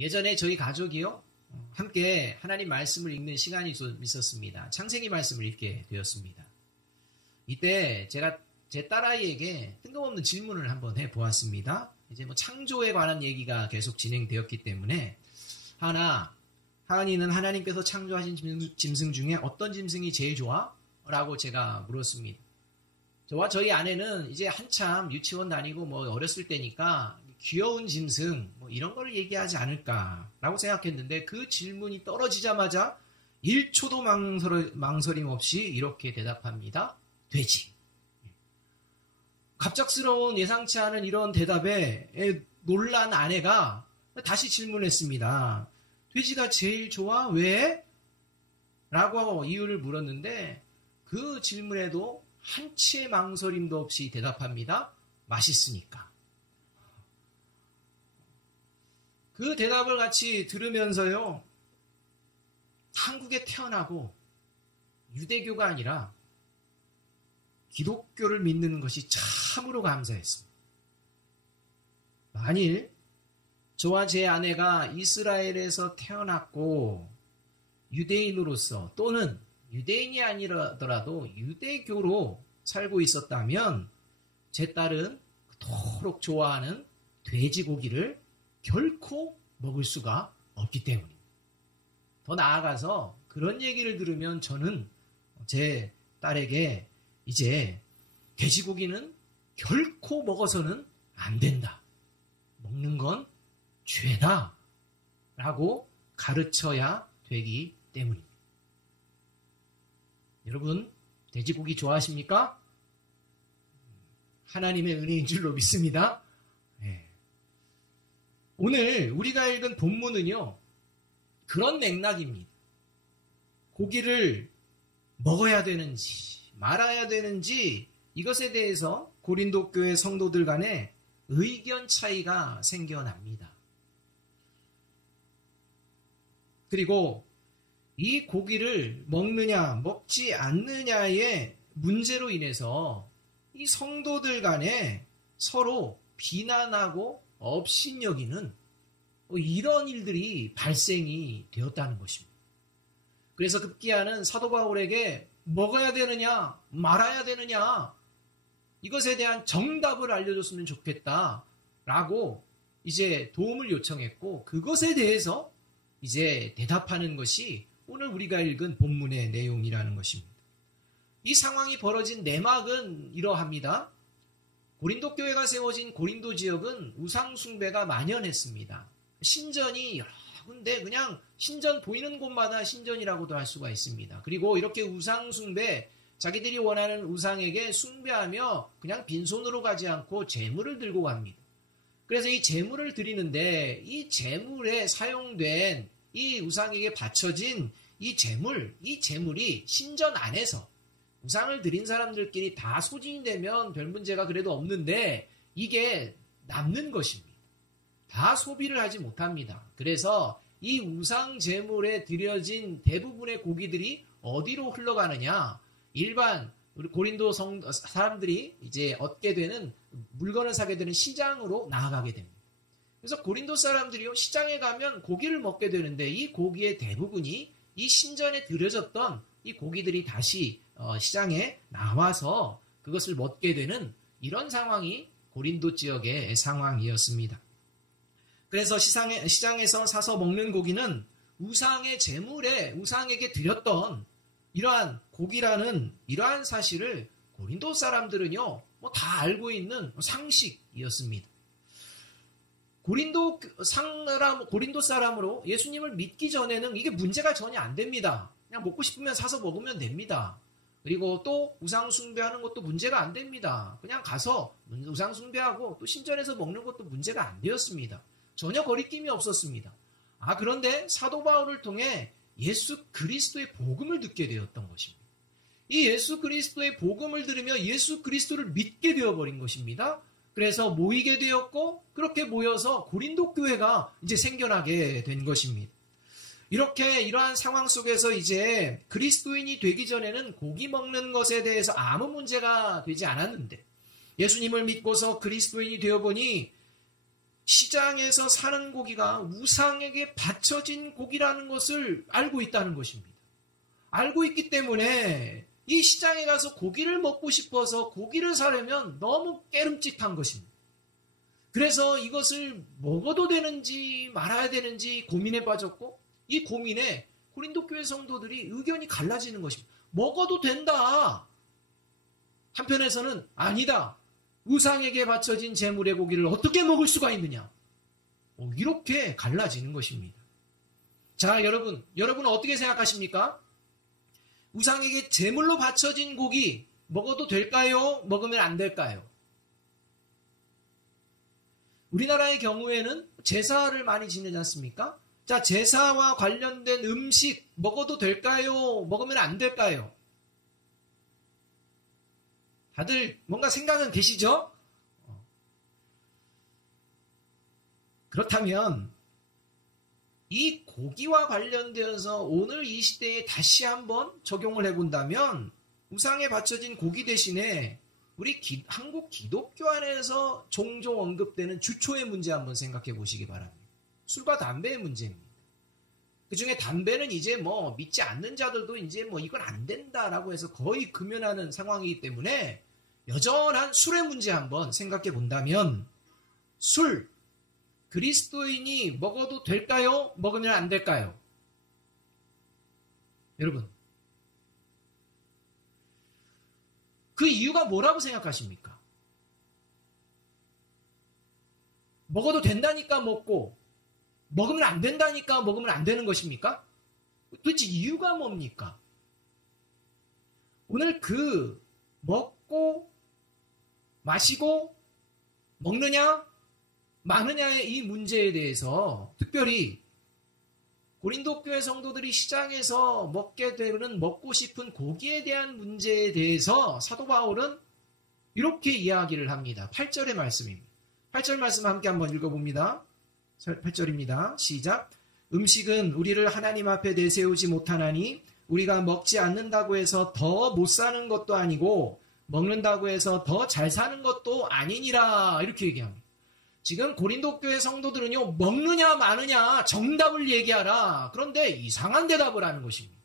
예전에 저희 가족이요, 함께 하나님 말씀을 읽는 시간이 좀 있었습니다. 창세기 말씀을 읽게 되었습니다. 이때 제가 제 딸아이에게 뜬금없는 질문을 한번 해보았습니다. 이제 창조에 관한 얘기가 계속 진행되었기 때문에, 하은이는 하나님께서 창조하신 짐승 중에 어떤 짐승이 제일 좋아? 라고 제가 물었습니다. 저와 저희 아내는 이제 한참 유치원 다니고 어렸을 때니까 귀여운 짐승 이런 걸 얘기하지 않을까라고 생각했는데, 그 질문이 떨어지자마자 1초도 망설임 없이 이렇게 대답합니다. 돼지. 갑작스러운 예상치 않은 이런 대답에 놀란 아내가 다시 질문했습니다. 돼지가 제일 좋아? 왜? 라고 이유를 물었는데, 그 질문에도 한치의 망설임도 없이 대답합니다. 맛있으니까. 그 대답을 같이 들으면서요, 한국에 태어나고 유대교가 아니라 기독교를 믿는 것이 참으로 감사했습니다. 만일 저와 제 아내가 이스라엘에서 태어났고 유대인으로서, 또는 유대인이 아니더라도 유대교로 살고 있었다면, 제 딸은 그토록 좋아하는 돼지고기를 결코 먹을 수가 없기 때문입니다. 더 나아가서 그런 얘기를 들으면 저는 제 딸에게 이제 돼지고기는 결코 먹어서는 안 된다. 먹는 건 죄다. 라고 가르쳐야 되기 때문입니다. 여러분, 돼지고기 좋아하십니까? 하나님의 은혜인 줄로 믿습니다. 네. 오늘 우리가 읽은 본문은요, 그런 맥락입니다. 고기를 먹어야 되는지 말아야 되는지, 이것에 대해서 고린도 교회 성도들 간에 의견 차이가 생겨납니다. 그리고 이 고기를 먹느냐 먹지 않느냐의 문제로 인해서 이 성도들 간에 서로 비난하고 업신여기는 이런 일들이 발생이 되었다는 것입니다. 그래서 급기야는 사도 바울에게 먹어야 되느냐 말아야 되느냐, 이것에 대한 정답을 알려줬으면 좋겠다라고 이제 도움을 요청했고, 그것에 대해서 이제 대답하는 것이 오늘 우리가 읽은 본문의 내용이라는 것입니다. 이 상황이 벌어진 내막은 이러합니다. 고린도 교회가 세워진 고린도 지역은 우상 숭배가 만연했습니다. 신전이 여러 군데, 그냥 신전 보이는 곳마다 신전이라고도 할 수가 있습니다. 그리고 이렇게 우상 숭배, 자기들이 원하는 우상에게 숭배하며 그냥 빈손으로 가지 않고 제물을 들고 갑니다. 그래서 이 제물을 드리는데, 이 제물에 사용된, 이 우상에게 바쳐진 이 제물이 신전 안에서 우상을 드린 사람들끼리 다 소진이 되면 별 문제가 그래도 없는데, 이게 남는 것입니다. 다 소비를 하지 못합니다. 그래서 이 우상 제물에 드려진 대부분의 고기들이 어디로 흘러가느냐? 일반 우리 고린도 사람들이 이제 얻게 되는, 물건을 사게 되는 시장으로 나아가게 됩니다. 그래서 고린도 사람들이요, 시장에 가면 고기를 먹게 되는데, 이 고기의 대부분이 이 신전에 드려졌던 이 고기들이 다시 시장에 나와서 그것을 먹게 되는 이런 상황이 고린도 지역의 상황이었습니다. 그래서 시장에서 사서 먹는 고기는 우상의 제물에, 우상에게 드렸던 이러한 고기라는 이러한 사실을 고린도 사람들은요, 다 알고 있는 상식이었습니다. 고린도 사람으로 예수님을 믿기 전에는 이게 문제가 전혀 안 됩니다. 그냥 먹고 싶으면 사서 먹으면 됩니다. 그리고 또 우상 숭배하는 것도 문제가 안 됩니다. 그냥 가서 우상 숭배하고 또 신전에서 먹는 것도 문제가 안 되었습니다. 전혀 거리낌이 없었습니다. 그런데 사도 바울을 통해 예수 그리스도의 복음을 듣게 되었던 것입니다. 이 예수 그리스도의 복음을 들으며 예수 그리스도를 믿게 되어버린 것입니다. 그래서 모이게 되었고, 그렇게 모여서 고린도 교회가 이제 생겨나게 된 것입니다. 이러한 상황 속에서 이제 그리스도인이 되기 전에는 고기 먹는 것에 대해서 아무 문제가 되지 않았는데, 예수님을 믿고서 그리스도인이 되어보니 시장에서 사는 고기가 우상에게 바쳐진 고기라는 것을 알고 있다는 것입니다. 알고 있기 때문에 이 시장에 가서 고기를 먹고 싶어서 고기를 사려면 너무 깨름직한 것입니다. 그래서 이것을 먹어도 되는지 말아야 되는지 고민에 빠졌고, 이 고민에 고린도 교회 성도들이 의견이 갈라지는 것입니다. 먹어도 된다. 한편에서는 아니다. 우상에게 바쳐진 제물의 고기를 어떻게 먹을 수가 있느냐. 이렇게 갈라지는 것입니다. 자, 여러분은 어떻게 생각하십니까? 우상에게 제물로 바쳐진 고기 먹어도 될까요? 먹으면 안 될까요? 우리나라의 경우에는 제사를 많이 지내지 않습니까? 자, 제사와 관련된 음식 먹어도 될까요? 먹으면 안 될까요? 다들 뭔가 생각은 계시죠? 그렇다면 이 고기와 관련되어서 오늘 이 시대에 다시 한번 적용을 해본다면 우상에 바쳐진 고기 대신에 우리 한국 기독교 안에서 종종 언급되는 주초의 문제 한번 생각해 보시기 바랍니다. 술과 담배의 문제입니다. 그 중에 담배는 이제 믿지 않는 자들도 이제 이건 안 된다라고 해서 거의 금연하는 상황이기 때문에 여전한 술의 문제 한번 생각해 본다면 술, 그리스도인이 먹어도 될까요? 먹으면 안 될까요? 여러분, 그 이유가 뭐라고 생각하십니까? 먹어도 된다니까 먹고 먹으면 안 된다니까 먹으면 안 되는 것입니까? 도대체 이유가 뭡니까? 오늘 그 먹고 마시고 먹느냐 마느냐의 이 문제에 대해서 특별히 고린도 교회 성도들이 시장에서 먹게 되는 먹고 싶은 고기에 대한 문제에 대해서 사도 바울은 이렇게 이야기를 합니다. 8절의 말씀입니다. 8절 말씀 함께 한번 읽어봅니다. 8절입니다. 시작. 음식은 우리를 하나님 앞에 내세우지 못하나니 우리가 먹지 않는다고 해서 더 못 사는 것도 아니고 먹는다고 해서 더 잘 사는 것도 아니니라. 이렇게 얘기합니다. 지금 고린도 교회 성도들은요, 먹느냐 마느냐 정답을 얘기하라. 그런데 이상한 대답을 하는 것입니다.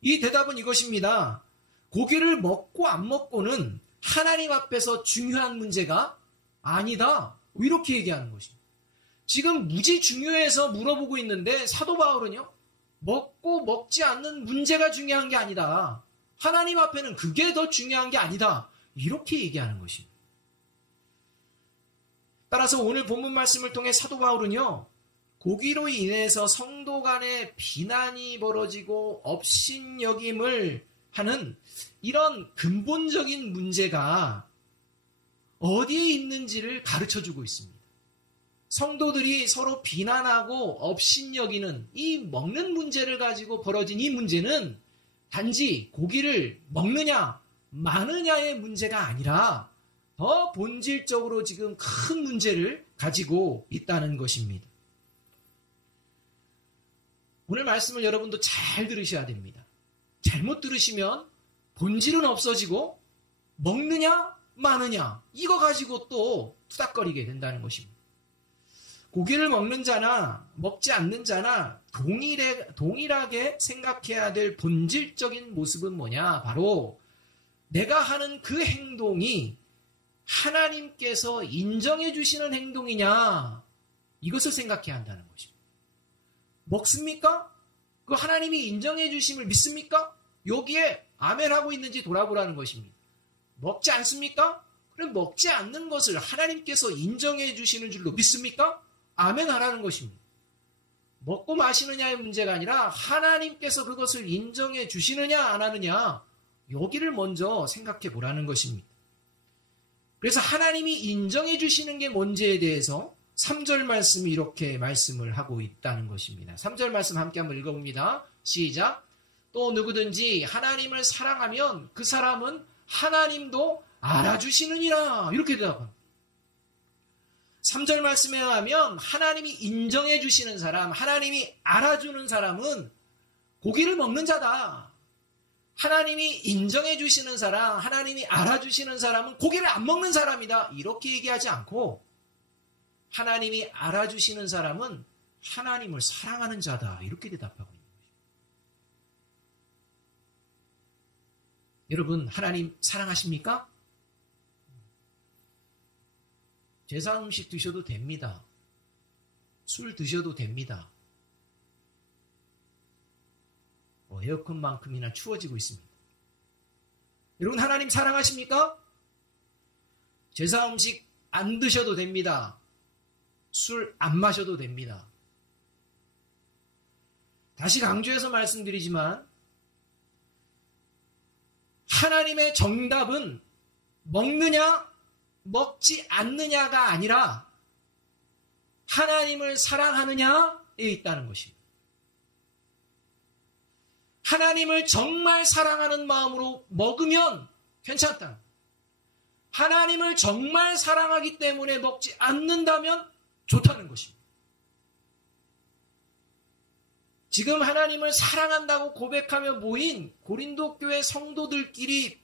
이 대답은 이것입니다. 고기를 먹고 안 먹고는 하나님 앞에서 중요한 문제가 아니다. 이렇게 얘기하는 것입니다. 지금 무지 중요해서 물어보고 있는데 사도 바울은요, 먹고 먹지 않는 문제가 중요한 게 아니다. 하나님 앞에는 그게 더 중요한 게 아니다. 이렇게 얘기하는 것입니다. 따라서 오늘 본문 말씀을 통해 사도 바울은요, 고기로 인해서 성도 간에 비난이 벌어지고 업신여김을 하는 이런 근본적인 문제가 어디에 있는지를 가르쳐주고 있습니다. 성도들이 서로 비난하고 업신여기는 이 먹는 문제를 가지고 벌어진 이 문제는 단지 고기를 먹느냐 마느냐의 문제가 아니라 더 본질적으로 지금 큰 문제를 가지고 있다는 것입니다. 오늘 말씀을 여러분도 잘 들으셔야 됩니다. 잘못 들으시면 본질은 없어지고 먹느냐 마느냐 이거 가지고 또 투닥거리게 된다는 것입니다. 고기를 먹는 자나 먹지 않는 자나 동일하게 생각해야 될 본질적인 모습은 뭐냐? 바로 내가 하는 그 행동이 하나님께서 인정해 주시는 행동이냐? 이것을 생각해야 한다는 것입니다. 먹습니까? 그 하나님이 인정해 주심을 믿습니까? 여기에 아멘하고 있는지 돌아보라는 것입니다. 먹지 않습니까? 그럼 먹지 않는 것을 하나님께서 인정해 주시는 줄로 믿습니까? 아멘하라는 것입니다. 먹고 마시느냐의 문제가 아니라 하나님께서 그것을 인정해 주시느냐 안 하느냐 여기를 먼저 생각해 보라는 것입니다. 그래서 하나님이 인정해 주시는 게 뭔지에 대해서 3절 말씀이 이렇게 말씀을 하고 있다는 것입니다. 3절 말씀 함께 한번 읽어봅니다. 시작. 또 누구든지 하나님을 사랑하면 그 사람은 하나님도 알아주시느니라. 이렇게 대답합니다. 3절 말씀에 의하면 하나님이 인정해 주시는 사람, 하나님이 알아주는 사람은 고기를 먹는 자다. 하나님이 인정해 주시는 사람, 하나님이 알아주시는 사람은 고기를 안 먹는 사람이다. 이렇게 얘기하지 않고 하나님이 알아주시는 사람은 하나님을 사랑하는 자다. 이렇게 대답하고 있는 거죠. 여러분, 하나님 사랑하십니까? 제사 음식 드셔도 됩니다. 술 드셔도 됩니다. 에어컨만큼이나 추워지고 있습니다. 여러분, 하나님 사랑하십니까? 제사 음식 안 드셔도 됩니다. 술 안 마셔도 됩니다. 다시 강조해서 말씀드리지만 하나님의 정답은 먹느냐 먹지 않느냐가 아니라 하나님을 사랑하느냐에 있다는 것입니다. 하나님을 정말 사랑하는 마음으로 먹으면 괜찮다. 하나님을 정말 사랑하기 때문에 먹지 않는다면 좋다는 것입니다. 지금 하나님을 사랑한다고 고백하며 모인 고린도 교회 성도들끼리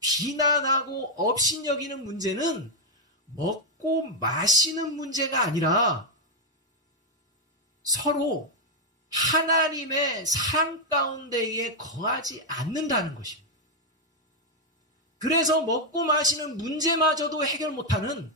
비난하고 업신여기는 문제는 먹고 마시는 문제가 아니라 서로 하나님의 사랑 가운데에 거하지 않는다는 것입니다. 그래서 먹고 마시는 문제마저도 해결 못하는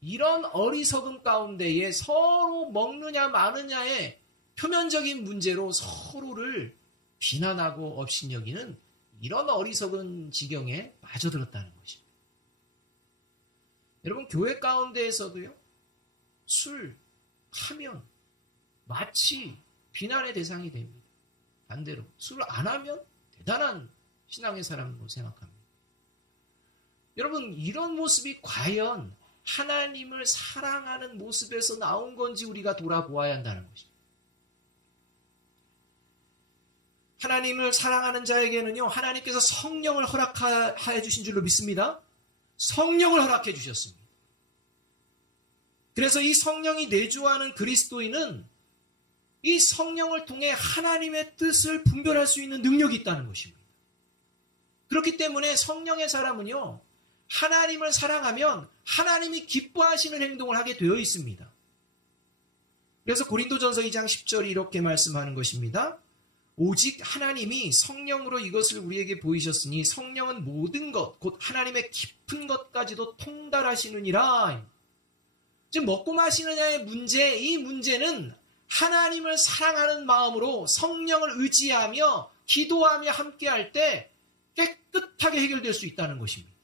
이런 어리석음 가운데에 서로 먹느냐 마느냐의 표면적인 문제로 서로를 비난하고 업신여기는 이런 어리석은 지경에 빠져들었다는 것입니다. 여러분, 교회 가운데에서도요, 술 하면 마치 비난의 대상이 됩니다. 반대로 술 안 하면 대단한 신앙의 사람으로 생각합니다. 여러분, 이런 모습이 과연 하나님을 사랑하는 모습에서 나온 건지 우리가 돌아보아야 한다는 것입니다. 하나님을 사랑하는 자에게는요, 하나님께서 성령을 허락하여 주신 줄로 믿습니다. 성령을 허락해 주셨습니다. 그래서 이 성령이 내주하는 그리스도인은 이 성령을 통해 하나님의 뜻을 분별할 수 있는 능력이 있다는 것입니다. 그렇기 때문에 성령의 사람은요, 하나님을 사랑하면 하나님이 기뻐하시는 행동을 하게 되어 있습니다. 그래서 고린도전서 2장 10절이 이렇게 말씀하는 것입니다. 오직 하나님이 성령으로 이것을 우리에게 보이셨으니 성령은 모든 것, 곧 하나님의 깊은 것까지도 통달하시느니라. 즉 먹고 마시느냐의 문제, 이 문제는 하나님을 사랑하는 마음으로 성령을 의지하며 기도하며 함께할 때 깨끗하게 해결될 수 있다는 것입니다.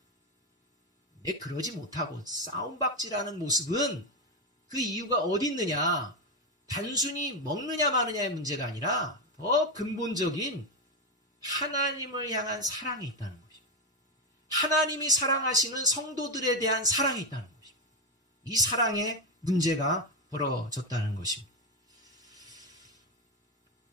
내 그러지 못하고 싸움박질하는 모습은 그 이유가 어디 있느냐? 단순히 먹느냐 마느냐의 문제가 아니라 더 근본적인 하나님을 향한 사랑이 있다는 것입니다. 하나님이 사랑하시는 성도들에 대한 사랑이 있다는 것입니다. 이 사랑의 문제가 벌어졌다는 것입니다.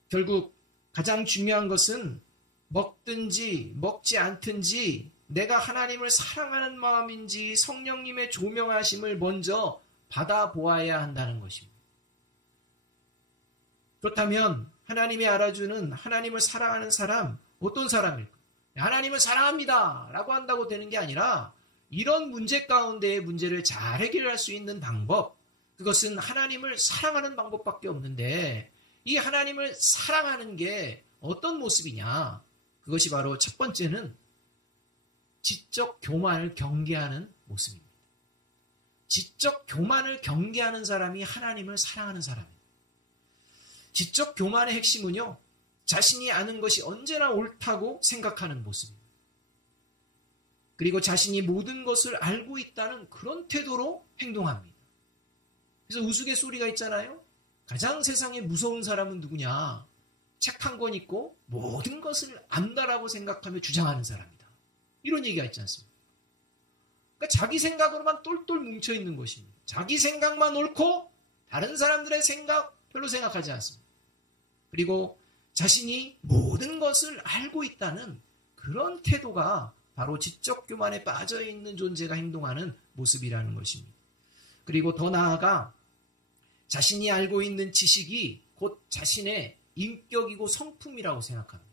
결국 가장 중요한 것은 먹든지 먹지 않든지 내가 하나님을 사랑하는 마음인지 성령님의 조명하심을 먼저 받아보아야 한다는 것입니다. 그렇다면 하나님이 알아주는 하나님을 사랑하는 사람, 어떤 사람일까? 하나님을 사랑합니다 라고 한다고 되는 게 아니라 이런 문제 가운데의 문제를 잘 해결할 수 있는 방법, 그것은 하나님을 사랑하는 방법밖에 없는데 이 하나님을 사랑하는 게 어떤 모습이냐? 그것이 바로 첫 번째는 지적 교만을 경계하는 모습입니다. 지적 교만을 경계하는 사람이 하나님을 사랑하는 사람입니다. 지적 교만의 핵심은요, 자신이 아는 것이 언제나 옳다고 생각하는 모습입니다. 그리고 자신이 모든 것을 알고 있다는 그런 태도로 행동합니다. 그래서 우스갯소리가 있잖아요. 가장 세상에 무서운 사람은 누구냐? 책 한 권 읽고 모든 것을 안다라고 생각하며 주장하는 사람이다. 이런 얘기가 있지 않습니까? 그러니까 자기 생각으로만 똘똘 뭉쳐있는 것입니다. 자기 생각만 옳고 다른 사람들의 생각 별로 생각하지 않습니다. 그리고 자신이 모든 것을 알고 있다는 그런 태도가 바로 지적 교만에 빠져있는 존재가 행동하는 모습이라는 것입니다. 그리고 더 나아가 자신이 알고 있는 지식이 곧 자신의 인격이고 성품이라고 생각합니다.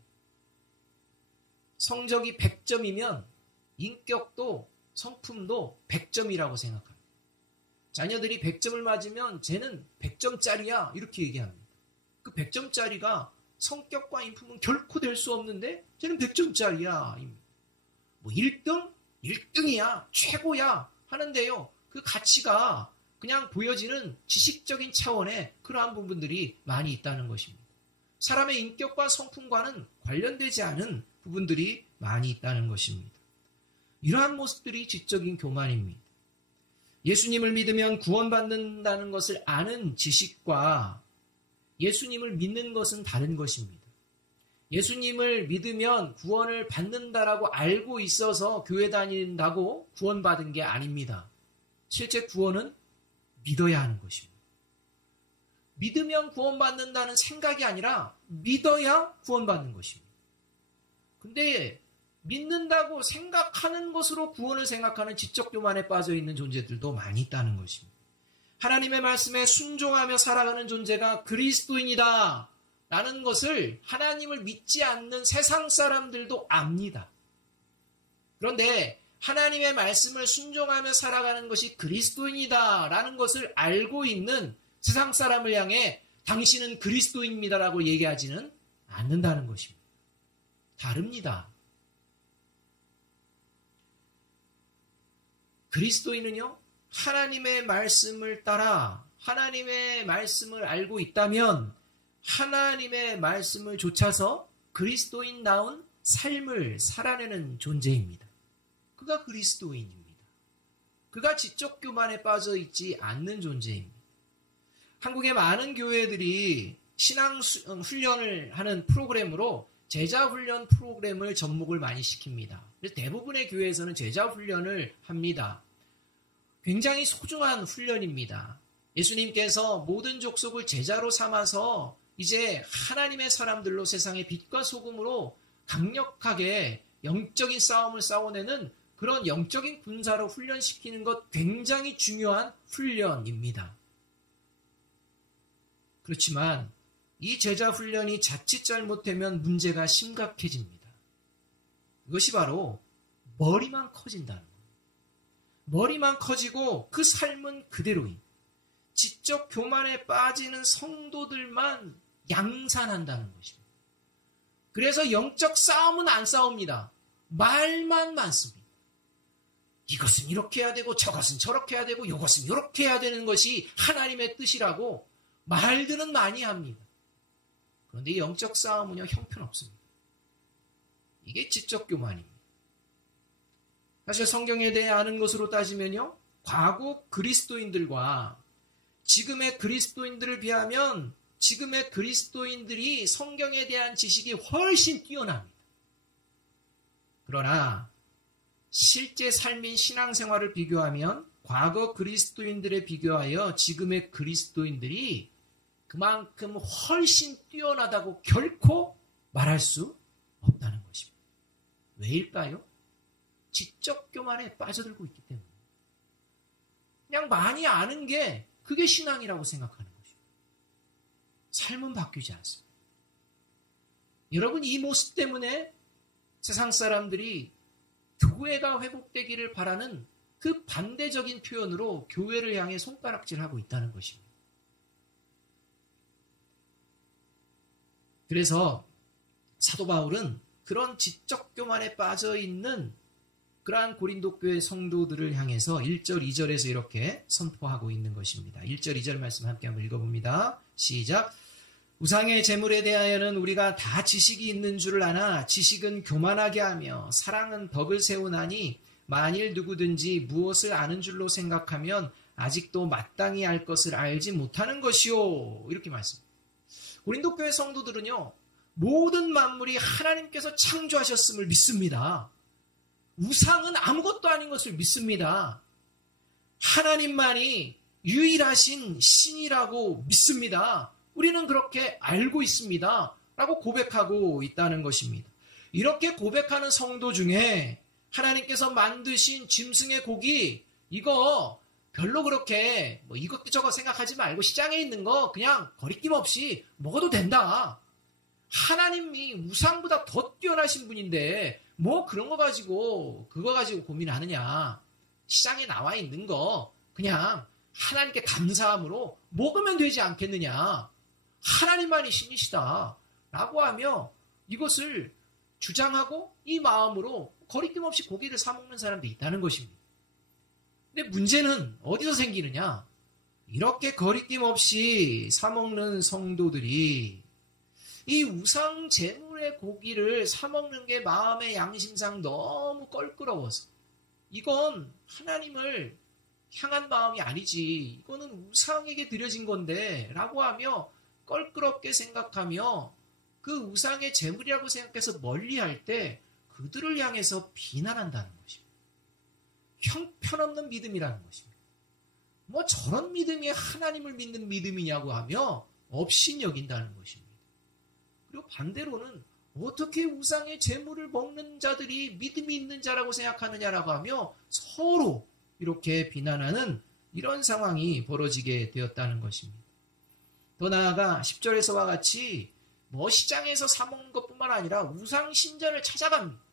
성적이 100점이면 인격도 성품도 100점이라고 생각합니다. 자녀들이 100점을 맞으면 쟤는 100점짜리야 이렇게 얘기합니다. 그 100점짜리가 성격과 인품은 결코 될 수 없는데 쟤는 100점짜리야. 뭐 1등? 1등이야. 최고야. 하는데요. 그 가치가 그냥 보여지는 지식적인 차원의 그러한 부분들이 많이 있다는 것입니다. 사람의 인격과 성품과는 관련되지 않은 부분들이 많이 있다는 것입니다. 이러한 모습들이 지적인 교만입니다. 예수님을 믿으면 구원받는다는 것을 아는 지식과 예수님을 믿는 것은 다른 것입니다. 예수님을 믿으면 구원을 받는다라고 알고 있어서 교회 다닌다고 구원받은 게 아닙니다. 실제 구원은 믿어야 하는 것입니다. 믿으면 구원받는다는 생각이 아니라 믿어야 구원받는 것입니다. 근데 믿는다고 생각하는 것으로 구원을 생각하는 지적 교만에 빠져 있는 존재들도 많이 있다는 것입니다. 하나님의 말씀에 순종하며 살아가는 존재가 그리스도인이다 라는 것을 하나님을 믿지 않는 세상 사람들도 압니다. 그런데 하나님의 말씀을 순종하며 살아가는 것이 그리스도인이다 라는 것을 알고 있는 세상 사람을 향해 당신은 그리스도인입니다 라고 얘기하지는 않는다는 것입니다. 다릅니다. 그리스도인은요, 하나님의 말씀을 따라 하나님의 말씀을 알고 있다면 하나님의 말씀을 좇아서 그리스도인다운 삶을 살아내는 존재입니다. 그가 그리스도인입니다. 그가 지적 교만에 빠져 있지 않는 존재입니다. 한국의 많은 교회들이 신앙 훈련을 하는 프로그램으로 제자 훈련 프로그램을 접목을 많이 시킵니다. 대부분의 교회에서는 제자 훈련을 합니다. 굉장히 소중한 훈련입니다. 예수님께서 모든 족속을 제자로 삼아서 이제 하나님의 사람들로 세상의 빛과 소금으로 강력하게 영적인 싸움을 싸워내는 그런 영적인 군사로 훈련시키는 것 굉장히 중요한 훈련입니다. 그렇지만 이 제자 훈련이 자칫 잘못되면 문제가 심각해집니다. 이것이 바로 머리만 커진다는 거예요. 머리만 커지고 그 삶은 그대로인 지적 교만에 빠지는 성도들만 양산한다는 것입니다. 그래서 영적 싸움은 안 싸웁니다. 말만 많습니다. 이것은 이렇게 해야 되고 저것은 저렇게 해야 되고 이것은 이렇게 해야 되는 것이 하나님의 뜻이라고 말들은 많이 합니다. 그런데 이 영적 싸움은요, 형편없습니다. 이게 지적 교만입니다. 사실 성경에 대해 아는 것으로 따지면요, 과거 그리스도인들과 지금의 그리스도인들을 비하면 지금의 그리스도인들이 성경에 대한 지식이 훨씬 뛰어납니다. 그러나 실제 삶인 신앙생활을 비교하면 과거 그리스도인들에 비교하여 지금의 그리스도인들이 그만큼 훨씬 뛰어나다고 결코 말할 수 없다는 것입니다. 왜일까요? 지적 교만에 빠져들고 있기 때문에. 그냥 많이 아는 게 그게 신앙이라고 생각하는 것입니다. 삶은 바뀌지 않습니다. 여러분, 이 모습 때문에 세상 사람들이 교회가 회복되기를 바라는 그 반대적인 표현으로 교회를 향해 손가락질하고 있다는 것입니다. 그래서 사도 바울은 그런 지적 교만에 빠져 있는 그러한 고린도 교회 성도들을 향해서 1절, 2절에서 이렇게 선포하고 있는 것입니다. 1절, 2절 말씀 함께 한번 읽어봅니다. 시작. 우상의 재물에 대하여는 우리가 다 지식이 있는 줄을 아나 지식은 교만하게 하며 사랑은 덕을 세우나니 만일 누구든지 무엇을 아는 줄로 생각하면 아직도 마땅히 알 것을 알지 못하는 것이요. 이렇게 말씀합니다. 고린도 교회 성도들은요, 모든 만물이 하나님께서 창조하셨음을 믿습니다. 우상은 아무것도 아닌 것을 믿습니다. 하나님만이 유일하신 신이라고 믿습니다. 우리는 그렇게 알고 있습니다. 라고 고백하고 있다는 것입니다. 이렇게 고백하는 성도 중에 하나님께서 만드신 짐승의 고기, 이거 별로 그렇게 뭐 이것저것 생각하지 말고 시장에 있는 거 그냥 거리낌 없이 먹어도 된다. 하나님이 우상보다 더 뛰어나신 분인데 뭐 그런 거 가지고 그거 가지고 고민하느냐. 시장에 나와 있는 거 그냥 하나님께 감사함으로 먹으면 되지 않겠느냐. 하나님만이 신이시다. 라고 하며 이것을 주장하고 이 마음으로 거리낌 없이 고기를 사 먹는 사람도 있다는 것입니다. 근데 문제는 어디서 생기느냐? 이렇게 거리낌 없이 사 먹는 성도들이 이 우상 제물의 고기를 사 먹는 게 마음의 양심상 너무 껄끄러워서 이건 하나님을 향한 마음이 아니지. 이거는 우상에게 드려진 건데 라고 하며 껄끄럽게 생각하며 그 우상의 제물이라고 생각해서 멀리할 때 그들을 향해서 비난한다는 것입니다. 형편없는 믿음이라는 것입니다. 뭐 저런 믿음이 하나님을 믿는 믿음이냐고 하며 없인 여긴다는 것입니다. 그리고 반대로는 어떻게 우상의 제물을 먹는 자들이 믿음이 있는 자라고 생각하느냐라고 하며 서로 이렇게 비난하는 이런 상황이 벌어지게 되었다는 것입니다. 더 나아가 10절에서와 같이 뭐 시장에서 사 먹는 것뿐만 아니라 우상 신전을 찾아갑니다.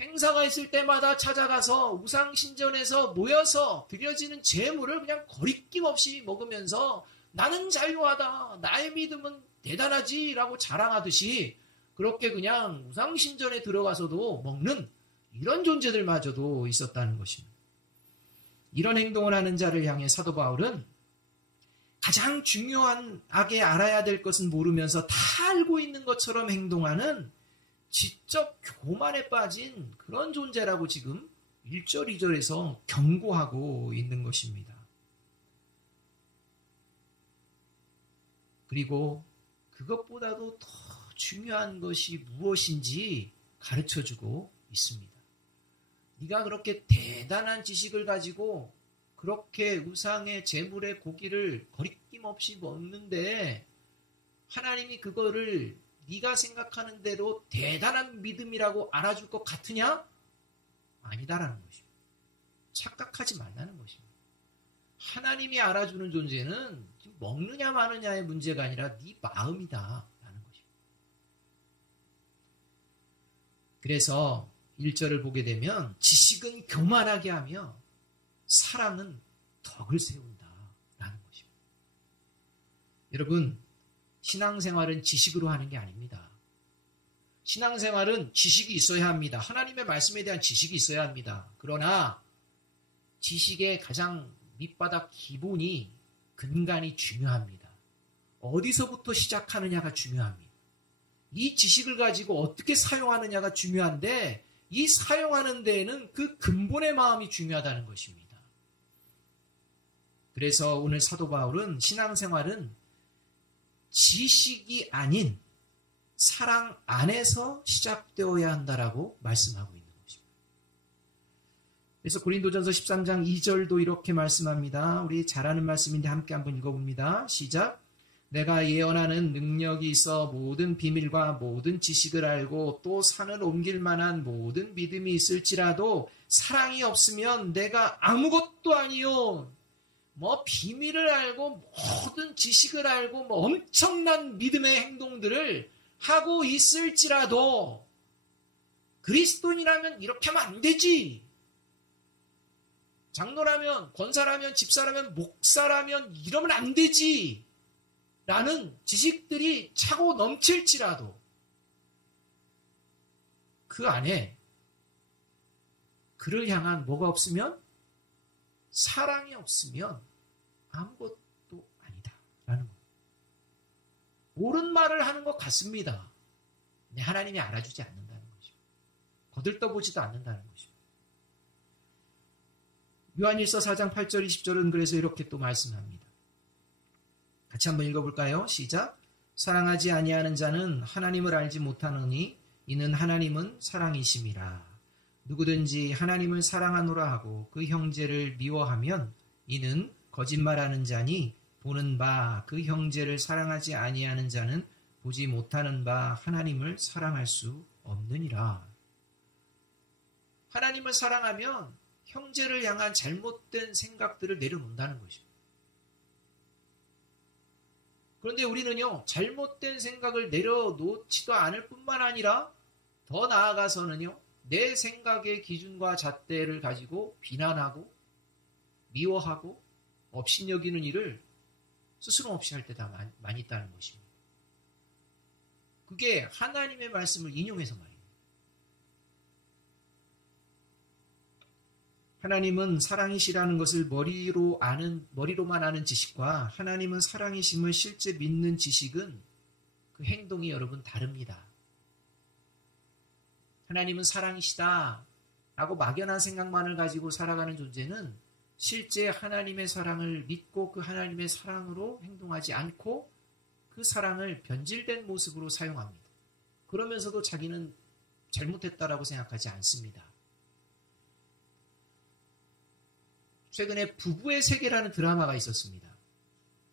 행사가 있을 때마다 찾아가서 우상 신전에서 모여서 드려지는 제물을 그냥 거리낌 없이 먹으면서 나는 자유하다, 나의 믿음은 대단하지 라고 자랑하듯이 그렇게 그냥 우상 신전에 들어가서도 먹는 이런 존재들마저도 있었다는 것입니다. 이런 행동을 하는 자를 향해 사도 바울은 가장 중요하게 알아야 될 것은 모르면서 다 알고 있는 것처럼 행동하는 지적 교만에 빠진 그런 존재라고 지금 1절, 2절에서 경고하고 있는 것입니다. 그리고 그것보다도 더 중요한 것이 무엇인지 가르쳐주고 있습니다. 네가 그렇게 대단한 지식을 가지고 그렇게 우상의 제물의 고기를 거리낌 없이 먹는데 하나님이 그거를 네가 생각하는 대로 대단한 믿음이라고 알아줄 것 같으냐? 아니다라는 것입니다. 착각하지 말라는 것입니다. 하나님이 알아주는 존재는 먹느냐 마느냐의 문제가 아니라 네 마음이다라는 것입니다. 그래서 1절을 보게 되면 지식은 교만하게 하며 사랑은 덕을 세운다라는 것입니다. 여러분, 신앙생활은 지식으로 하는 게 아닙니다. 신앙생활은 지식이 있어야 합니다. 하나님의 말씀에 대한 지식이 있어야 합니다. 그러나 지식의 가장 밑바닥 기본이 근간이 중요합니다. 어디서부터 시작하느냐가 중요합니다. 이 지식을 가지고 어떻게 사용하느냐가 중요한데 이 사용하는 데에는 그 근본의 마음이 중요하다는 것입니다. 그래서 오늘 사도 바울은 신앙생활은 지식이 아닌 사랑 안에서 시작되어야 한다라고 말씀하고 있는 것입니다. 그래서 고린도전서 13장 2절도 이렇게 말씀합니다. 우리 잘 아는 말씀인데 함께 한번 읽어봅니다. 시작. 내가 예언하는 능력이 있어 모든 비밀과 모든 지식을 알고 또 산을 옮길 만한 모든 믿음이 있을지라도 사랑이 없으면 내가 아무것도 아니요. 뭐 비밀을 알고 모든 지식을 알고 뭐 엄청난 믿음의 행동들을 하고 있을지라도 그리스도인이라면 이렇게 하면 안 되지. 장로라면, 권사라면, 집사라면, 목사라면 이러면 안 되지. 라는 지식들이 차고 넘칠지라도 그 안에 그를 향한 뭐가 없으면 사랑이 없으면 아무것도 아니다 라는 것. 옳은 말을 하는 것 같습니다. 근데 하나님이 알아주지 않는다는 것이죠. 거들떠보지도 않는다는 것이죠. 요한일서 4장 8절 20절은 그래서 이렇게 또 말씀합니다. 같이 한번 읽어볼까요? 시작. 사랑하지 아니하는 자는 하나님을 알지 못하느니 이는 하나님은 사랑이심이라. 누구든지 하나님을 사랑하노라 하고 그 형제를 미워하면 이는 거짓말하는 자니 보는 바 그 형제를 사랑하지 아니하는 자는 보지 못하는 바 하나님을 사랑할 수 없느니라. 하나님을 사랑하면 형제를 향한 잘못된 생각들을 내려놓는다는 것입니다. 그런데 우리는요, 잘못된 생각을 내려놓지도 않을 뿐만 아니라 더 나아가서는요, 내 생각의 기준과 잣대를 가지고 비난하고 미워하고 업신여기는 일을 스스럼 없이 할 때가 많이 있다는 것입니다. 그게 하나님의 말씀을 인용해서 말입니다. 하나님은 사랑이시라는 것을 머리로만 아는 지식과 하나님은 사랑이심을 실제 믿는 지식은 그 행동이 여러분 다릅니다. 하나님은 사랑이시다 라고 막연한 생각만을 가지고 살아가는 존재는 실제 하나님의 사랑을 믿고 그 하나님의 사랑으로 행동하지 않고 그 사랑을 변질된 모습으로 사용합니다. 그러면서도 자기는 잘못했다라고 생각하지 않습니다. 최근에 부부의 세계라는 드라마가 있었습니다.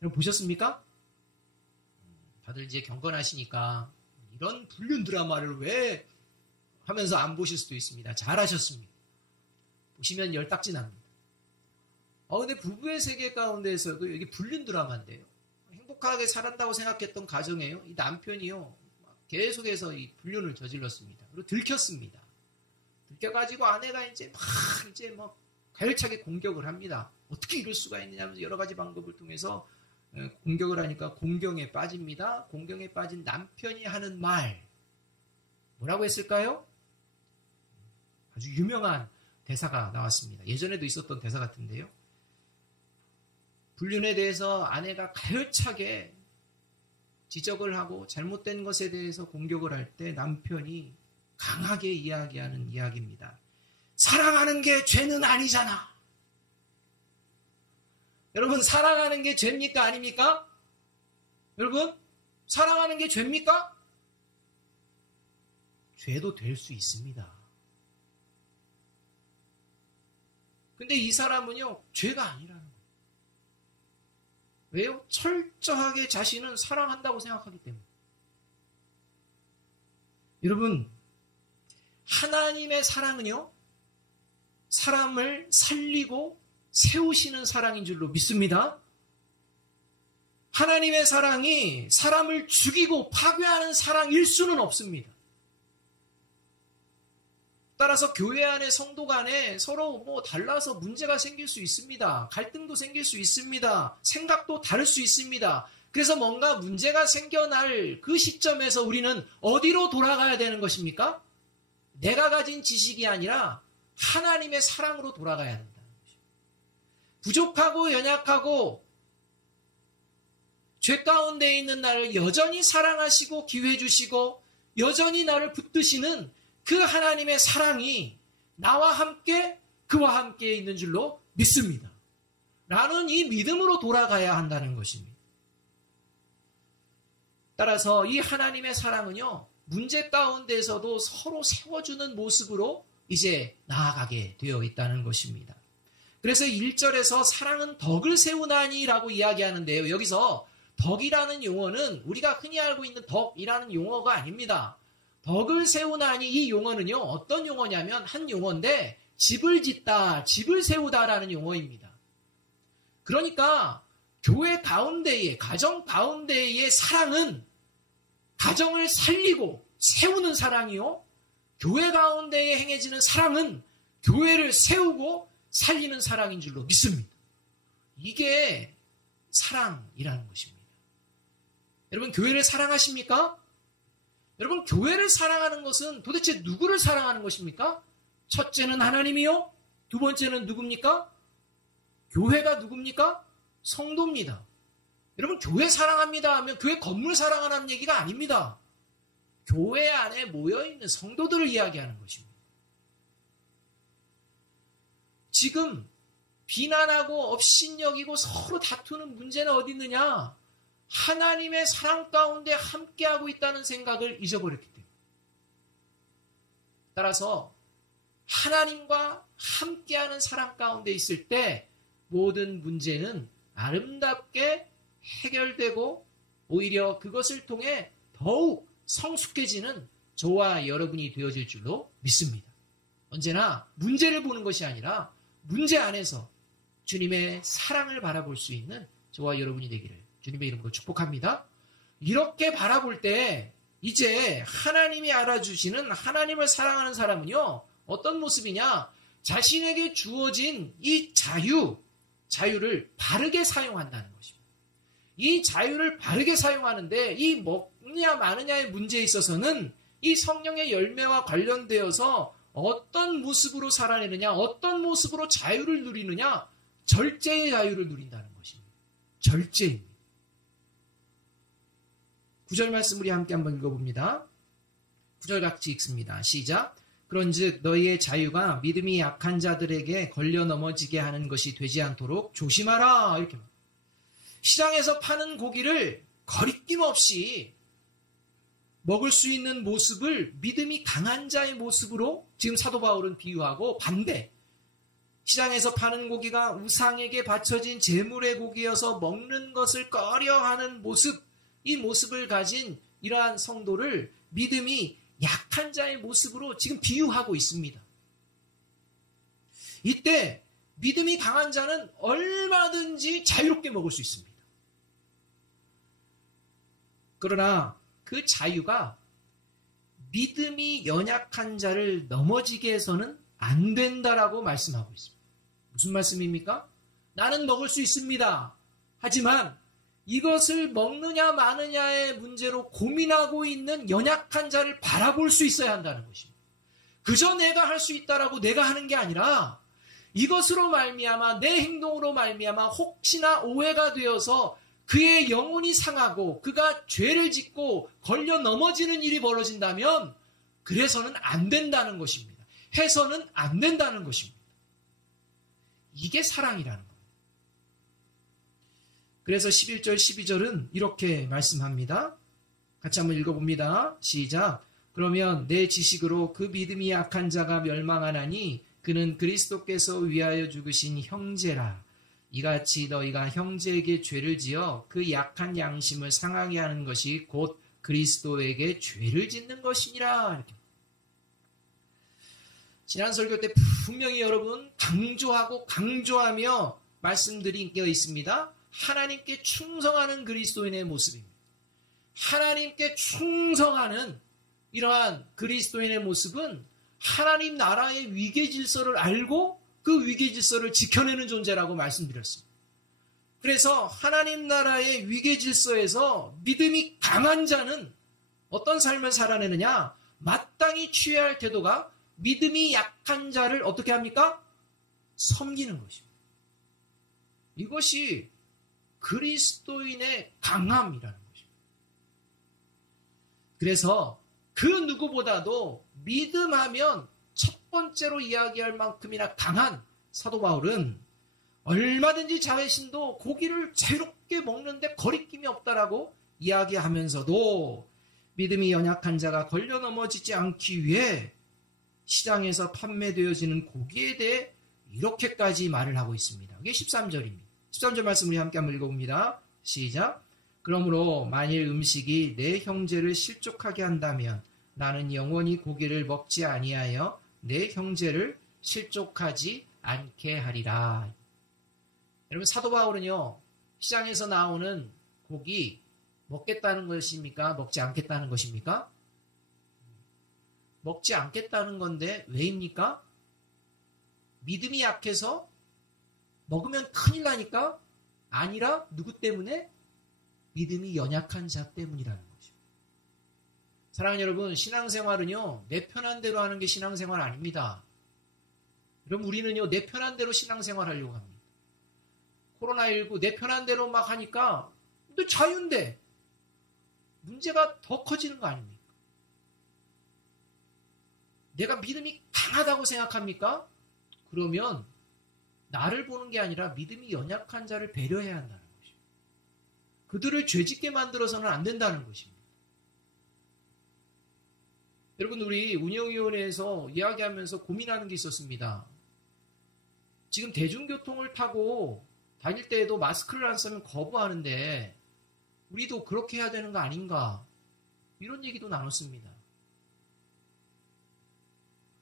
여러분 보셨습니까? 다들 이제 경건하시니까 이런 불륜 드라마를 왜 하면서 안 보실 수도 있습니다. 잘하셨습니다. 보시면 열딱지 납니다. 근데 부부의 세계 가운데서 이게 불륜 드라마인데요. 행복하게 살았다고 생각했던 가정에요. 이 남편이요. 계속해서 이 불륜을 저질렀습니다. 그리고 들켰습니다. 들켜가지고 아내가 이제 막 가열차게 공격을 합니다. 어떻게 이럴 수가 있느냐 하면서 여러 가지 방법을 통해서 공격을 하니까 공경에 빠집니다. 공경에 빠진 남편이 하는 말 뭐라고 했을까요? 아주 유명한 대사가 나왔습니다. 예전에도 있었던 대사 같은데요. 불륜에 대해서 아내가 가열차게 지적을 하고 잘못된 것에 대해서 공격을 할 때 남편이 강하게 이야기하는 이야기입니다. 사랑하는 게 죄는 아니잖아. 여러분, 사랑하는 게 죄입니까? 아닙니까? 여러분, 사랑하는 게 죄입니까? 죄도 될 수 있습니다. 근데 이 사람은요, 죄가 아니라는 거예요. 왜요? 철저하게 자신은 사랑한다고 생각하기 때문에. 여러분, 하나님의 사랑은요, 사람을 살리고 세우시는 사랑인 줄로 믿습니다. 하나님의 사랑이 사람을 죽이고 파괴하는 사랑일 수는 없습니다. 따라서 교회 안에 성도 간에 서로 달라서 문제가 생길 수 있습니다. 갈등도 생길 수 있습니다. 생각도 다를 수 있습니다. 그래서 뭔가 문제가 생겨날 그 시점에서 우리는 어디로 돌아가야 되는 것입니까? 내가 가진 지식이 아니라 하나님의 사랑으로 돌아가야 된다는 것입니다. 부족하고 연약하고 죄 가운데 있는 나를 여전히 사랑하시고 기회 주시고 여전히 나를 붙드시는 그 하나님의 사랑이 나와 함께 그와 함께 있는 줄로 믿습니다. 라는 이 믿음으로 돌아가야 한다는 것입니다. 따라서 이 하나님의 사랑은요, 문제 가운데에서도 서로 세워주는 모습으로 이제 나아가게 되어 있다는 것입니다. 그래서 1절에서 사랑은 덕을 세우나니 라고 이야기하는데요. 여기서 덕이라는 용어는 우리가 흔히 알고 있는 덕이라는 용어가 아닙니다. 덕을 세우나니 이 용어는요, 어떤 용어냐면 한 용어인데 집을 짓다, 집을 세우다라는 용어입니다. 그러니까 교회 가운데의, 가정 가운데의 사랑은 가정을 살리고 세우는 사랑이요, 교회 가운데에 행해지는 사랑은 교회를 세우고 살리는 사랑인 줄로 믿습니다. 이게 사랑이라는 것입니다. 여러분, 교회를 사랑하십니까? 여러분, 교회를 사랑하는 것은 도대체 누구를 사랑하는 것입니까? 첫째는 하나님이요. 두 번째는 누굽니까? 교회가 누굽니까? 성도입니다. 여러분, 교회 사랑합니다 하면 교회 건물 사랑하는 얘기가 아닙니다. 교회 안에 모여있는 성도들을 이야기하는 것입니다. 지금 비난하고 업신여기고 서로 다투는 문제는 어디 있느냐? 하나님의 사랑 가운데 함께하고 있다는 생각을 잊어버렸기 때문에. 따라서 하나님과 함께하는 사랑 가운데 있을 때 모든 문제는 아름답게 해결되고 오히려 그것을 통해 더욱 성숙해지는 저와 여러분이 되어질 줄로 믿습니다. 언제나 문제를 보는 것이 아니라 문제 안에서 주님의 사랑을 바라볼 수 있는 저와 여러분이 되기를 주님의 이름으로 축복합니다. 이렇게 바라볼 때 이제 하나님이 알아주시는 하나님을 사랑하는 사람은요, 어떤 모습이냐? 자신에게 주어진 이 자유, 자유를 바르게 사용한다는 것입니다. 이 자유를 바르게 사용하는데 이 먹느냐 마느냐의 문제에 있어서는 이 성령의 열매와 관련되어서 어떤 모습으로 살아내느냐, 어떤 모습으로 자유를 누리느냐, 절제의 자유를 누린다는 것입니다. 절제입니다. 9절 말씀 우리 함께 한번 읽어봅니다. 9절 같이 읽습니다. 시작. 그런즉 너희의 자유가 믿음이 약한 자들에게 걸려 넘어지게 하는 것이 되지 않도록 조심하라. 이렇게 말합니다. 시장에서 파는 고기를 거리낌 없이 먹을 수 있는 모습을 믿음이 강한 자의 모습으로 지금 사도 바울은 비유하고, 반대, 시장에서 파는 고기가 우상에게 바쳐진 제물의 고기여서 먹는 것을 꺼려하는 모습, 이 모습을 가진 이러한 성도를 믿음이 약한 자의 모습으로 지금 비유하고 있습니다. 이때 믿음이 강한 자는 얼마든지 자유롭게 먹을 수 있습니다. 그러나 그 자유가 믿음이 연약한 자를 넘어지게 해서는 안 된다라고 말씀하고 있습니다. 무슨 말씀입니까? 나는 먹을 수 있습니다. 하지만 이것을 먹느냐 마느냐의 문제로 고민하고 있는 연약한 자를 바라볼 수 있어야 한다는 것입니다. 그저 내가 할 수 있다라고 내가 하는 게 아니라 이것으로 말미암아, 내 행동으로 말미암아 혹시나 오해가 되어서 그의 영혼이 상하고 그가 죄를 짓고 걸려 넘어지는 일이 벌어진다면 그래서는 안 된다는 것입니다. 해서는 안 된다는 것입니다. 이게 사랑이라는 겁니다. 그래서 11절 12절은 이렇게 말씀합니다. 같이 한번 읽어봅니다. 시작. 그러면 내 지식으로 그 믿음이 약한 자가 멸망하나니 그는 그리스도께서 위하여 죽으신 형제라. 이같이 너희가 형제에게 죄를 지어 그 약한 양심을 상하게 하는 것이 곧 그리스도에게 죄를 짓는 것이니라. 이렇게. 지난 설교 때 분명히 여러분 강조하며 말씀드린 게 있습니다. 하나님께 충성하는 그리스도인의 모습입니다. 하나님께 충성하는 이러한 그리스도인의 모습은 하나님 나라의 위계 질서를 알고 그 위계 질서를 지켜내는 존재라고 말씀드렸습니다. 그래서 하나님 나라의 위계 질서에서 믿음이 강한 자는 어떤 삶을 살아내느냐? 마땅히 취해야 할 태도가 믿음이 약한 자를 어떻게 합니까? 섬기는 것입니다. 이것이 그리스도인의 강함이라는 것입니다. 그래서 그 누구보다도 믿음하면 첫 번째로 이야기할 만큼이나 강한 사도 바울은 얼마든지 자신도 고기를 자유롭게 먹는데 거리낌이 없다라고 이야기하면서도 믿음이 연약한 자가 걸려 넘어지지 않기 위해 시장에서 판매되어지는 고기에 대해 이렇게까지 말을 하고 있습니다. 이게 13절입니다. 13절 말씀 우리 함께 한번 읽어봅니다. 시작. 그러므로 만일 음식이 내 형제를 실족하게 한다면 나는 영원히 고기를 먹지 아니하여 내 형제를 실족하지 않게 하리라. 여러분, 사도 바울은요, 시장에서 나오는 고기 먹겠다는 것입니까? 먹지 않겠다는 것입니까? 먹지 않겠다는 건데 왜입니까? 믿음이 약해서 먹으면 큰일 나니까? 아니라 누구 때문에? 믿음이 연약한 자 때문이라는 것입니다. 사랑하는 여러분, 신앙생활은요, 내 편한 대로 하는 게 신앙생활 아닙니다. 그럼 우리는요, 내 편한 대로 신앙생활 하려고 합니다. 코로나19 내 편한 대로 막 하니까 또 자유인데 문제가 더 커지는 거 아닙니까? 내가 믿음이 강하다고 생각합니까? 그러면 나를 보는 게 아니라 믿음이 연약한 자를 배려해야 한다는 것입니다. 그들을 죄짓게 만들어서는 안 된다는 것입니다. 여러분, 우리 운영위원회에서 이야기하면서 고민하는 게 있었습니다. 지금 대중교통을 타고 다닐 때에도 마스크를 안 쓰면 거부하는데 우리도 그렇게 해야 되는 거 아닌가? 이런 얘기도 나눴습니다.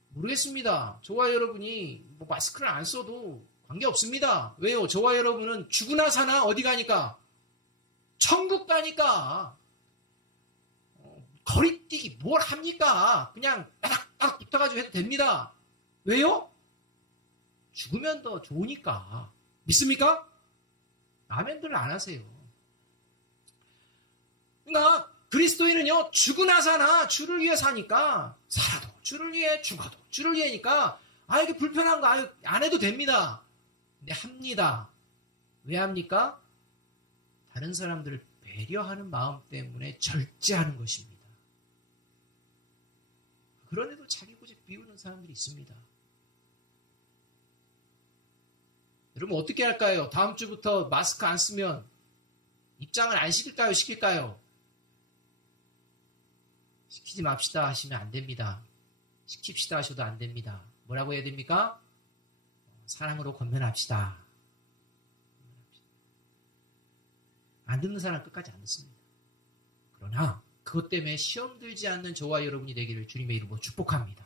모르겠습니다. 저와 여러분이 마스크를 안 써도 관계없습니다. 왜요? 저와 여러분은 죽으나 사나 어디 가니까? 천국 가니까. 거리뛰기 뭘 합니까? 그냥 따닥따닥 붙어가지고 해도 됩니다. 왜요? 죽으면 더 좋으니까. 믿습니까? 아멘들 안 하세요. 그러니까 그리스도인은요, 죽으나 사나 주를 위해 사니까, 살아도 주를 위해, 죽어도 주를 위해니까, 이게 불편한 거 안 해도 됩니다. 근데 합니다. 왜 합니까? 다른 사람들을 배려하는 마음 때문에 절제하는 것입니다. 그런데도 자기 고집 비우는 사람들이 있습니다. 여러분 어떻게 할까요? 다음 주부터 마스크 안 쓰면 입장을 안 시킬까요? 시킬까요? 시키지 맙시다 하시면 안 됩니다. 시킵시다 하셔도 안 됩니다. 뭐라고 해야 됩니까? 사랑으로 권면합시다. 안 듣는 사람 끝까지 안 듣습니다. 그러나 그것 때문에 시험 들지 않는 저와 여러분이 되기를 주님의 이름으로 축복합니다.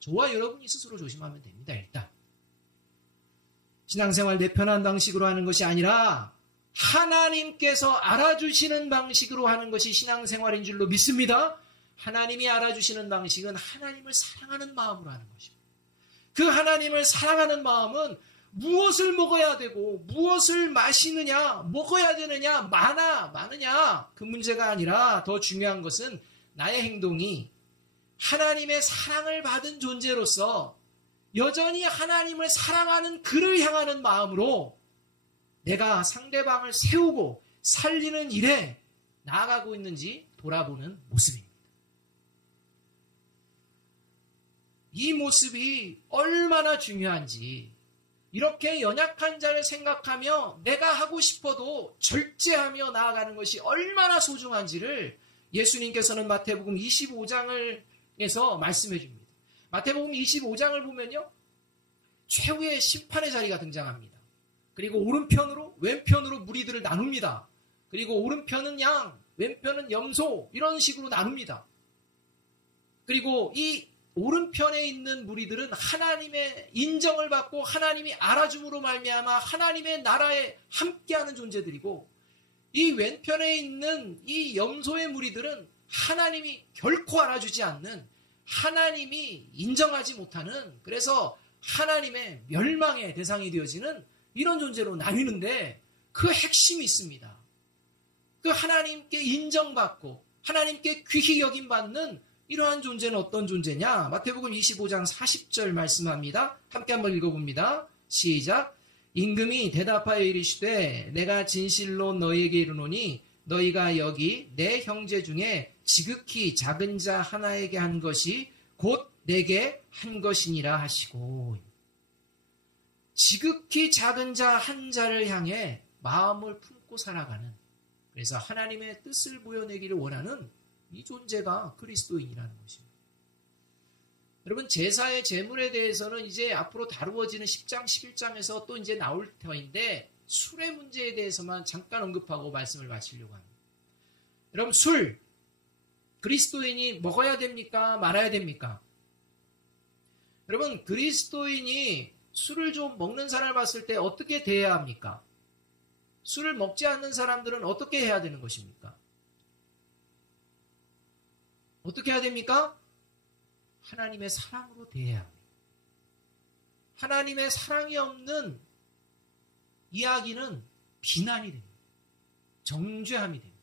저와 여러분이 스스로 조심하면 됩니다. 일단 신앙생활 내 편한 방식으로 하는 것이 아니라 하나님께서 알아주시는 방식으로 하는 것이 신앙생활인 줄로 믿습니다. 하나님이 알아주시는 방식은 하나님을 사랑하는 마음으로 하는 것입니다. 그 하나님을 사랑하는 마음은 무엇을 먹어야 되고 무엇을 마시느냐, 먹어야 되느냐, 많으냐 그 문제가 아니라 더 중요한 것은 나의 행동이 하나님의 사랑을 받은 존재로서 여전히 하나님을 사랑하는 그를 향하는 마음으로 내가 상대방을 세우고 살리는 일에 나아가고 있는지 돌아보는 모습입니다. 이 모습이 얼마나 중요한지 이렇게 연약한 자를 생각하며 내가 하고 싶어도 절제하며 나아가는 것이 얼마나 소중한지를 예수님께서는 마태복음 25장에서 말씀해 줍니다. 마태복음 25장을 보면요, 최후의 심판의 자리가 등장합니다. 그리고 오른편으로 왼편으로 무리들을 나눕니다. 그리고 오른편은 양, 왼편은 염소 이런 식으로 나눕니다. 그리고 이 오른편에 있는 무리들은 하나님의 인정을 받고 하나님이 알아줌으로 말미암아 하나님의 나라에 함께하는 존재들이고, 이 왼편에 있는 이 염소의 무리들은 하나님이 결코 알아주지 않는, 하나님이 인정하지 못하는, 그래서 하나님의 멸망의 대상이 되어지는 이런 존재로 나뉘는데 그 핵심이 있습니다. 그 하나님께 인정받고 하나님께 귀히 여김받는 이러한 존재는 어떤 존재냐? 마태복음 25장 40절 말씀합니다. 함께 한번 읽어봅니다. 시작. 임금이 대답하여 이르시되 내가 진실로 너희에게 이르노니 너희가 여기 내 형제 중에 지극히 작은 자 하나에게 한 것이 곧 내게 한 것이니라 하시고, 지극히 작은 자 한 자를 향해 마음을 품고 살아가는, 그래서 하나님의 뜻을 보여내기를 원하는 이 존재가 그리스도인이라는 것입니다. 여러분, 제사의 제물에 대해서는 이제 앞으로 다루어지는 10장, 11장에서 또 이제 나올 터인데 술의 문제에 대해서만 잠깐 언급하고 말씀을 마치려고 합니다. 여러분, 술, 그리스도인이 먹어야 됩니까? 말아야 됩니까? 여러분, 그리스도인이 술을 좀 먹는 사람을 봤을 때 어떻게 대해야 합니까? 술을 먹지 않는 사람들은 어떻게 해야 되는 것입니까? 어떻게 해야 됩니까? 하나님의 사랑으로 대해야 합니다. 하나님의 사랑이 없는 이야기는 비난이 됩니다. 정죄함이 됩니다.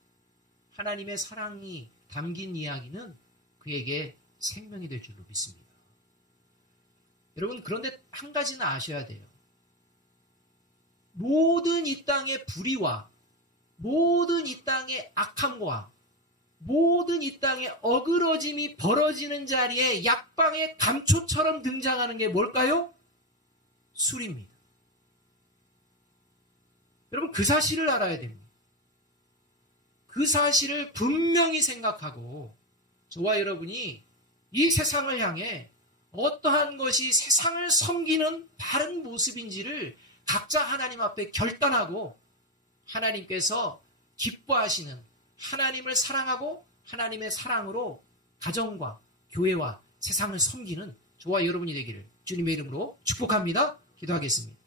하나님의 사랑이 담긴 이야기는 그에게 생명이 될 줄로 믿습니다. 여러분, 그런데 한 가지는 아셔야 돼요. 모든 이 땅의 불의와 모든 이 땅의 악함과 모든 이 땅의 어그러짐이 벌어지는 자리에 약방의 감초처럼 등장하는 게 뭘까요? 술입니다. 여러분, 그 사실을 알아야 됩니다. 그 사실을 분명히 생각하고 저와 여러분이 이 세상을 향해 어떠한 것이 세상을 섬기는 바른 모습인지를 각자 하나님 앞에 결단하고 하나님께서 기뻐하시는 하나님을 사랑하고 하나님의 사랑으로 가정과 교회와 세상을 섬기는 저와 여러분이 되기를 주님의 이름으로 축복합니다. 기도하겠습니다.